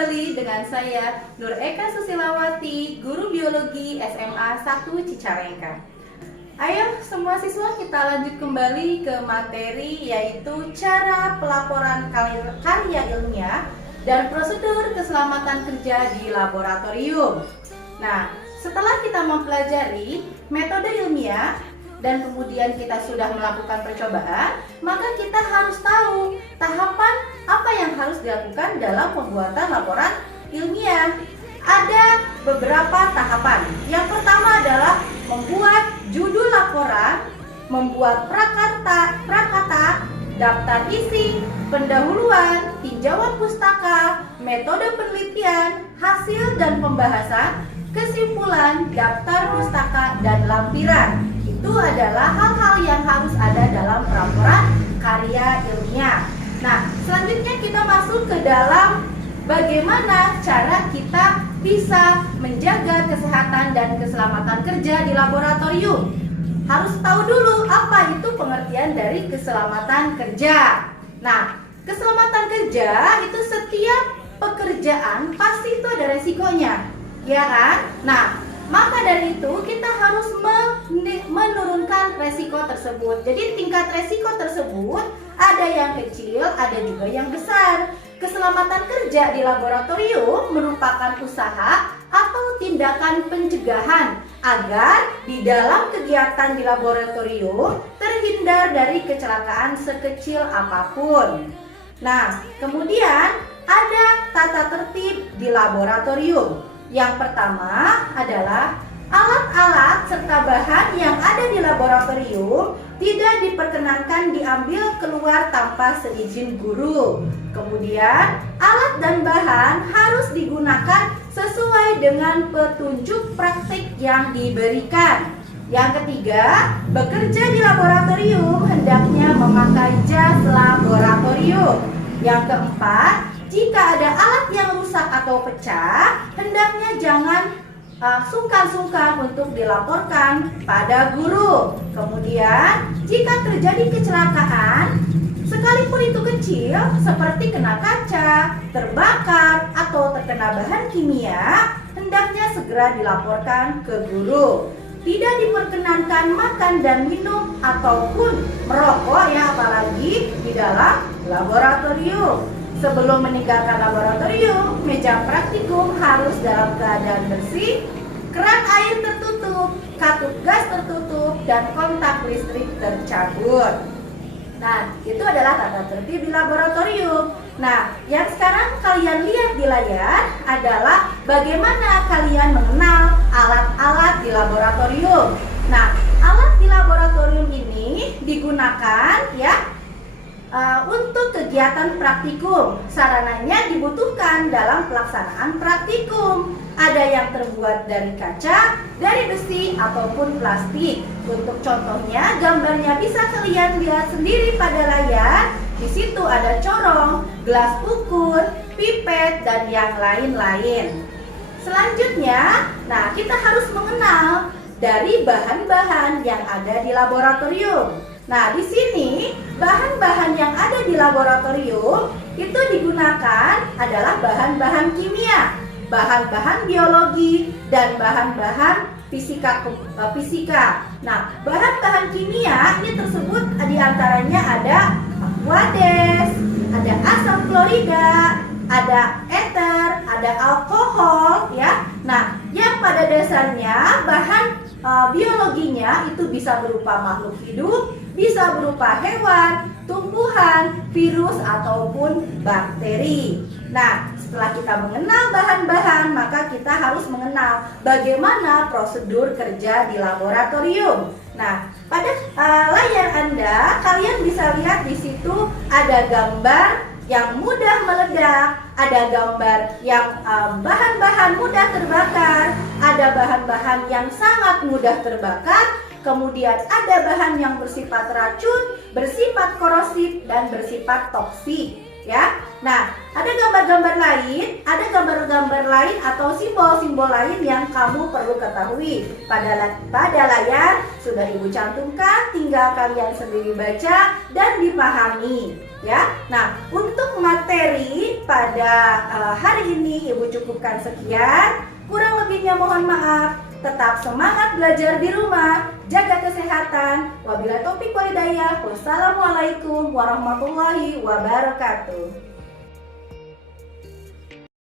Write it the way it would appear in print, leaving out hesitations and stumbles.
kembali dengan saya Nur Eka Susilawati, Guru Biologi SMA 1 Cicalengka. Ayo semua siswa kita lanjut kembali ke materi yaitu cara pelaporan karya ilmiah dan prosedur keselamatan kerja di laboratorium. Nah, setelah kita mempelajari metode ilmiah dan kemudian kita sudah melakukan percobaan, maka kita harus tahu tahapan apa yang harus dilakukan dalam pembuatan laporan ilmiah. Ada beberapa tahapan. Yang pertama adalah membuat judul laporan, membuat prakata, daftar isi, pendahuluan, tinjauan pustaka, metode penelitian, hasil dan pembahasan, kesimpulan, daftar pustaka, dan lampiran. Itu adalah hal-hal yang harus ada dalam laporan karya ilmiah. Nah, selanjutnya kita masuk ke dalam bagaimana cara kita bisa menjaga kesehatan dan keselamatan kerja di laboratorium. Harus tahu dulu apa itu pengertian dari keselamatan kerja. Nah, keselamatan kerja itu setiap pekerjaan pasti itu ada resikonya, ya kan? Nah, maka dari itu kita harus menurunkan resiko tersebut. Jadi tingkat resiko tersebut ada yang kecil, ada juga yang besar. Keselamatan kerja di laboratorium merupakan usaha atau tindakan pencegahan agar di dalam kegiatan di laboratorium terhindar dari kecelakaan sekecil apapun. Nah, kemudian ada tata tertib di laboratorium. Yang pertama adalah alat-alat serta bahan yang ada di laboratorium tidak diperkenankan diambil keluar tanpa seizin guru. Kemudian, alat dan bahan harus digunakan sesuai dengan petunjuk praktik yang diberikan. Yang ketiga, bekerja di laboratorium hendaknya memakai jas laboratorium. Yang keempat, jika ada alat yang rusak atau pecah, hendaknya jangan sungkan-sungkan untuk dilaporkan pada guru. Kemudian, jika terjadi kecelakaan, sekalipun itu kecil, seperti kena kaca, terbakar, atau terkena bahan kimia, hendaknya segera dilaporkan ke guru. Tidak diperkenankan makan dan minum ataupun merokok, ya apalagi di dalam laboratorium. Sebelum meninggalkan laboratorium, meja praktikum harus dalam keadaan bersih, keran air tertutup, katup gas tertutup, dan kontak listrik tercabut. Nah, itu adalah tata tertib di laboratorium. Nah, yang sekarang kalian lihat di layar adalah bagaimana kalian mengenal alat-alat di laboratorium. Nah, alat di laboratorium ini digunakan untuk kegiatan praktikum. Sarananya dibutuhkan dalam pelaksanaan praktikum. Ada yang terbuat dari kaca, dari besi, ataupun plastik. Untuk contohnya, gambarnya bisa kalian lihat sendiri pada layar. Di situ ada corong, gelas ukur, pipet, dan yang lain-lain. Selanjutnya, kita harus mengenal dari bahan-bahan yang ada di laboratorium. Nah, di sini bahan-bahan yang ada di laboratorium itu digunakan adalah bahan-bahan kimia, bahan-bahan biologi, dan bahan-bahan fisika. Nah, bahan-bahan kimia ini tersebut diantaranya ada aquades, ada asam klorida, ada ether, ada alkohol, ya. Nah, yang pada dasarnya bahan biologinya itu bisa berupa makhluk hidup, bisa berupa hewan, tumbuhan, virus, ataupun bakteri. Nah, setelah kita mengenal bahan-bahan, maka kita harus mengenal bagaimana prosedur kerja di laboratorium. Nah, pada layar Anda, kalian bisa lihat di situ ada gambar yang mudah meledak, ada gambar yang bahan-bahan mudah terbakar, ada bahan-bahan yang sangat mudah terbakar, kemudian ada bahan yang bersifat racun, bersifat korosif, dan bersifat toksik, ya. Nah, ada gambar-gambar lain atau simbol-simbol lain yang kamu perlu ketahui. Pada layar sudah Ibu cantumkan, tinggal kalian sendiri baca dan dipahami, ya. Nah, untuk materi pada hari ini Ibu cukupkan sekian. Kurang lebihnya mohon maaf. Tetap semangat belajar di rumah, jaga kesehatan. Wabillahi taufiq wal hidayah. Wassalamualaikum warahmatullahi wabarakatuh.